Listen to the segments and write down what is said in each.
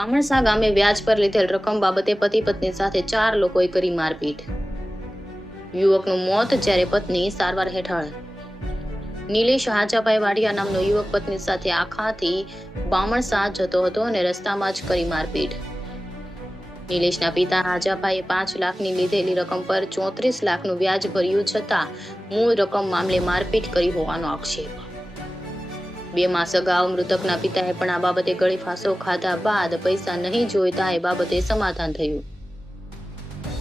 બામણસા ગામે વ્યાજ પર લીધેલ રકમ બાબતે પતિ પત્ની સાથે 4 લોકોએ કરી મારપીટ. યુવકનું મોત જ્યારે પત્ની સારવાર હેઠળ. નિલેશ હાજાભાઈ વાડિયા નામનો યુવક પત્ની સાથે આખાથી બામણસા જતો હતો અને રસ્તામાં જ કરી મારપીટ. નિલેશના પિતા હાજાભાઈએ 5 લાખની લીધેલી રકમ પર 34 લાખનું વ્યાજ ભર્યું છતાં મૂળ રકમ મામલે મારપીટ કરી હોવાનો આક્ષેપ. 2 માસ અગાઉ મૃતકના પિતાએ પણ આ બાબતે ગળે ફાંસો ખાધા બાદ પૈસા નહીં જોઈતા એ બાબતે સમાધાન થયું.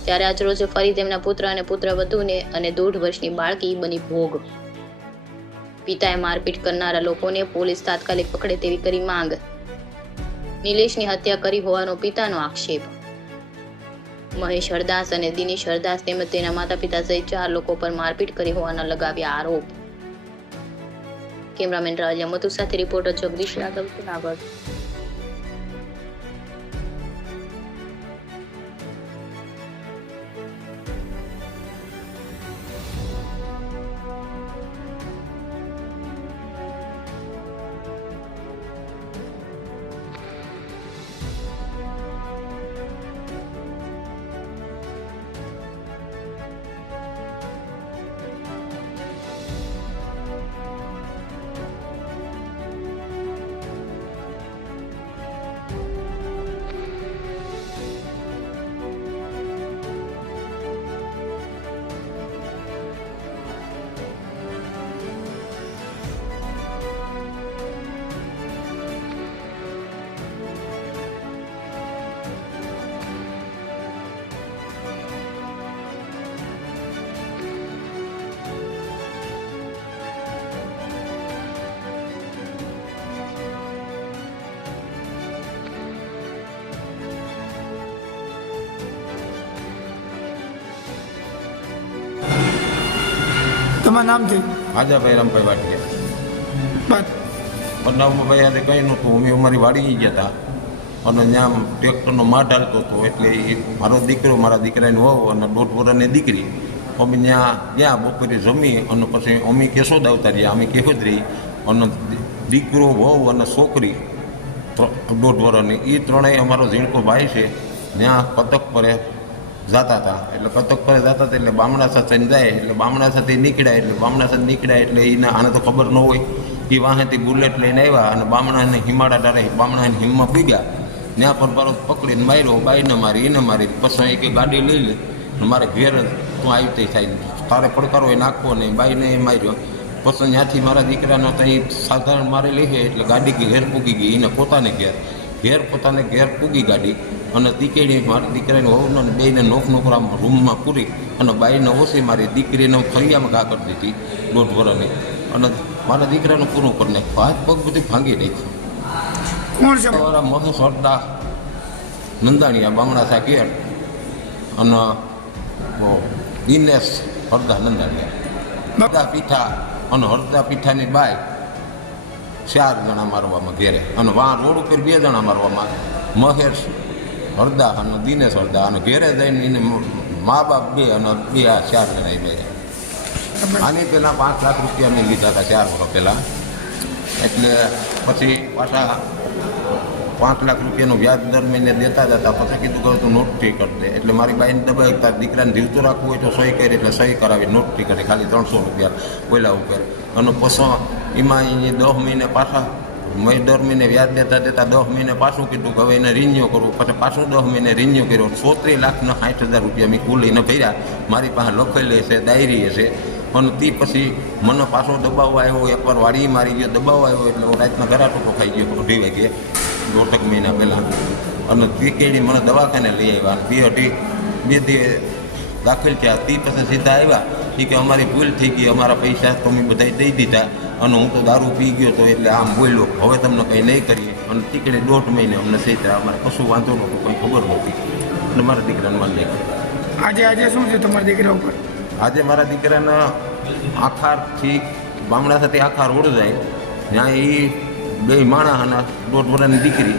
ત્યારે આજ રોજ ફરી તેમના પુત્ર અને પુત્રવધૂને અને 1.5 વર્ષની બાળકી બની ભોગ. પિતાએ મારપીટ કરનારા લોકોને પોલીસ તાત્કાલિક પકડે તેવી કરી માંગ. નિલેશની હત્યા કરી હોવાનો પિતાનો આક્ષેપ. મહેશ હરદાસ અને દિનેશ હરદાસ તેમજ તેના માતા પિતા સહિત 4 લોકો પર મારપીટ કરી હોવાના લગાવ્યા આરોપ. કેમેરામેન રાજા મધુ સાથે રિપોર્ટર જગદીશ યાદવ, જુનાગઢ. તમારું નામ છે? હાજાભાઈ રામભાઈ વાટિયા. બસ બનાવમાં ભાઈ આજે કંઈ નહોતું. અમે અમારી વાડી ગયા હતા અને ત્યાં ટ્રેક્ટરનો માઢ હાલતો હતો. એટલે એ મારો દીકરો, મારા દીકરાની વહુ અને 1.5 વર્ષની દીકરી અમે ત્યાં ગયા બપોરે જમી અને પછી અમે કેશોદ આવતા રહ્યા. અમે કેશોદ રહી અને દીકરો, વહુ અને છોકરી 1.5 વર્ષની, એ ત્રણેય અમારો ઝીણકો ભાઈ છે, ત્યાં કતક પરે જતા હતા. એટલે કતક પરે જતા હતા એટલે બામણા સાથે જાય. એટલે બામણા સાથે નીકળ્યા એટલે એને આને તો ખબર ન હોય. એ વાહેથી બુલેટ લઈને આવ્યા અને બામણાને હિમાડા ડારે બામણાને હિમમાં પીગ્યા. ત્યાં પર બારો પકડીને માર્યો. બાઈને મારી, એને મારી. પછી એક ગાડી લઈ લે મારે ઘેર તું આવી તે થાય, તારે પડકારો એ નાખવો નહીં. બાઈને એ માર્યો. પછી ત્યાંથી મારા દીકરાને ત્યાં સાધારણ મારી લઈ છે એટલે ગાડી ઘેર પૂગી ગઈ. એને પોતાને ઘેર પૂગી ગાડી અને દીકરી મારા દીકરાને વહુને બેને નોકરા રૂમમાં પૂરી અને બાઈને ઓછી મારી. દીકરીને ફરિયામાં ઘા કરી દીધી 1.5 વર્ષની અને મારા દીકરાનું પૂરું કરી નાખ્યું. હાથ પગ બધી ભાંગી નાખ્યું. કોણ છે? મારા મહેશ હરદા નંદાણીયા બામણાસા ઘેર અને દિનેશ હરદા નંદાણીયા. હરદા પીઠા અને હરદા પીઠાની બાય 4 જણા મારવામાં ઘેરે અને રોડ ઉપર 2 જણા મારવામાં. મહેશ હરદા અને દિનેશ હરદા અને ઘેરે જઈને એને મા બાપ 2 અને 4 જણા એ બે. આની પહેલાં 5 લાખ રૂપિયા મેં લીધા હતા 4 વર્ષ પહેલાં. એટલે પછી પાછા 5 લાખ રૂપિયાનું વ્યાજ દર મહિને દેતા જતા. પછી કીધું કે તું નોટરી કરી દે. એટલે મારી બાઈને દબાવતા દીકરાને જીવતું રાખવું હોય તો સહી કરી, એટલે સહી કરાવી નોટરી કરી ખાલી 300 રૂપિયા ઓલા ઉપર. અને પછી એમાં એ 10 મહિને પાછા દર મહિને વ્યાજ દેતા 10 મહિને પાછું કીધું કે હવે એને રિન્યુ કરવું. પછી પાછું 10 મહિને રિન્યુ કર્યો. 34,60,000 રૂપિયા મેં કુલીને ભર્યા. મારી પાસે લખેલી છે, ડાયરી છે. અને તે પછી મને પાછો દબાવવા આવ્યો. એકવાર વાડી મારી ગયો, દબાવવા આવ્યો એટલે હું રાતના ગરાટોકો ખાઈ ગયો 2 વાગે 1.5 મહિના પહેલાં. અને તે કેડી મને દવાખાને લઈ આવ્યા. 2 દી દાખલ થયા. તે પછી સીધા આવ્યા એ કે અમારી ભૂલ થઈ ગઈ, અમારા પૈસા તો મેં બધા દઈ દીધા અને હું તો દારૂ પી ગયો તો એટલે આમ બોલ્યો, હવે તમને કંઈ નહીં કરીએ. અને તીકડે 1.5 મહિને અમને સહિતા અમારે કશું વાંધો નહોતો, કંઈ ખબર નહોતી. અને મારા દીકરાને માન્ય કર્યો. આજે શું છે તમારા દીકરા ઉપર? આજે મારા દીકરાના આખારથી બામણા સાથે આખા રોડ જાય ત્યાં એ 2 માણસ અને 1.5 વર્ષની દીકરી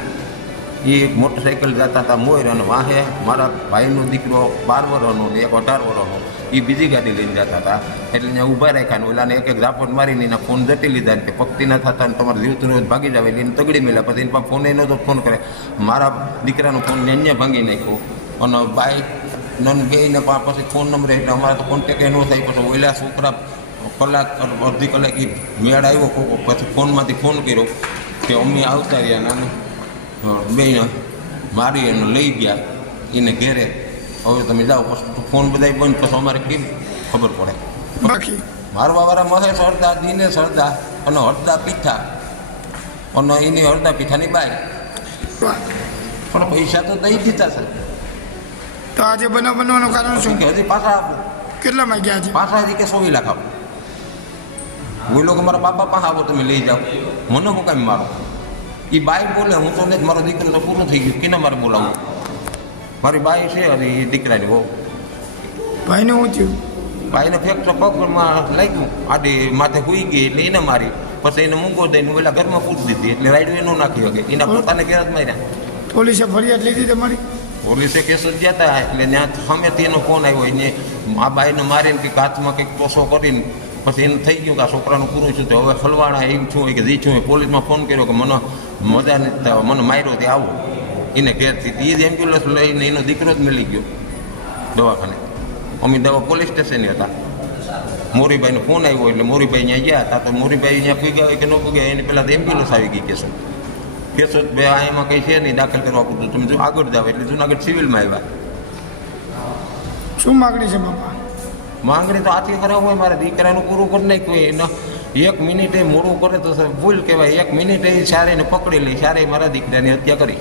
એ એક મોટરસાઇકલ જતા હતા મોર અને વાહે મારા ભાઈનો દીકરો 12 વર્ષનો ને એક 18 વર્ષનો એ બીજી ગાડી લઈને જતા હતા એટલે ત્યાં ઊભા રાખ્યા ને ઓલાને એક ઝાપટ મારીને એના ફોન જટી લીધા ને કે પકતી ના થતા ને તમારે જીવતું રોજ ભાગી જાવ એટલે એને તગડી મેળ્યા પછી એના ફોન એ નહોતો ફોન કરે મારા દીકરાનો ફોન અહીંયા ભાંગી નાખ્યો અને બાઈક નન બેને પછી ફોન નંબર એટલે અમારે તો કોન્ટેક્ટ ન થાય પછી ઓલા છોકરા કલાક અડધી કલાક એ મેળ આવ્યો પછી ફોનમાંથી ફોન કર્યો કે અમે આવતા રહ્યા નાનું બેને મારી એને લઈ ગયા એને ઘેરે હવે તમે જાઓ પછી ફોન બધા બંધ પછી અમારે કેમ ખબર પડે બાકી મારવાવાળા મહેશ હરદા દિનેશ હરદા અને હરદા પીઠા અને એની હરદા પીઠાની બાઈ પણ પૈસા તો દઈ દીધા છે તો આજે બનાવ બનવાનું કારણ શું કે હજી પાછા આપો કેટલામાં ગયા છે પાછા હજી કે 100 લાખ આપો બોલો કે મારા બાપા પાસે આવો તમે લઈ જાઓ મને હું કાંઈ મારો એ બાઈ બોલે હું તો નહીં મારો દીકરો તો પૂરો થઈ ગયો કેને મારે બોલાવું મારી બાઈ છે અને એ દીકરાની હો ભાઈને શું થયું ભાઈને ફ્રેક્ચર પગમાં લાગ્યું આડી માથે હુઈ ગઈ એટલે એને મારી પછી એને મૂંગો દઈને પેલા ઘરમાં પૂરી દીધી એટલે રાઈડ એનો નાખી શકે એના પોતાને ઘેર જ માર્યા પોલીસે ફરિયાદ લીધી તમારી પોલીસે કેસ જ ગયા હતા એટલે ત્યાં સામેથી એનો ફોન આવ્યો એને આ બાઈને મારીને કંઈક હાથમાં કંઈક ટોસો કરીને પછી એને થઈ ગયું કે આ છોકરાનું પૂરું છું તો હવે હલવાણા એમ છું કે જી છું પોલીસમાં ફોન કર્યો કે મને મજા નથી મને માર્યો તે આવો એને ઘેરથી એ જ એમ્બ્યુલન્સ લઈને એનો દીકરો જ મળી ગયો દવાખાને અમે દવા પોલીસ સ્ટેશને હતા મોરીભાઈનો ફોન આવ્યો એટલે મોરીભાઈ ત્યાં ગયા હતા તો મોરીભાઈ ત્યાં પૂગ્યા હોય કે ન પૂગ્યા એની પહેલાં તો એમ્બ્યુલન્સ આવી ગઈ કેસો ભાઈ એમાં કંઈ છે નહીં દાખલ કરવા પૂરતું તમે જો આગળ જાવ એટલે જુનાગઢ સિવિલમાં આવ્યા શું માગણી છે બાપા માંગણી તો આથી ખરાબ હોય મારા દીકરાનું પૂરું કરી નાખ્યું એને 1 મિનિટે મોડું કરે તો ભૂલ કહેવાય 1 મિનિટે સારેને પકડી લઈ સારે મારા દીકરાની હત્યા કરી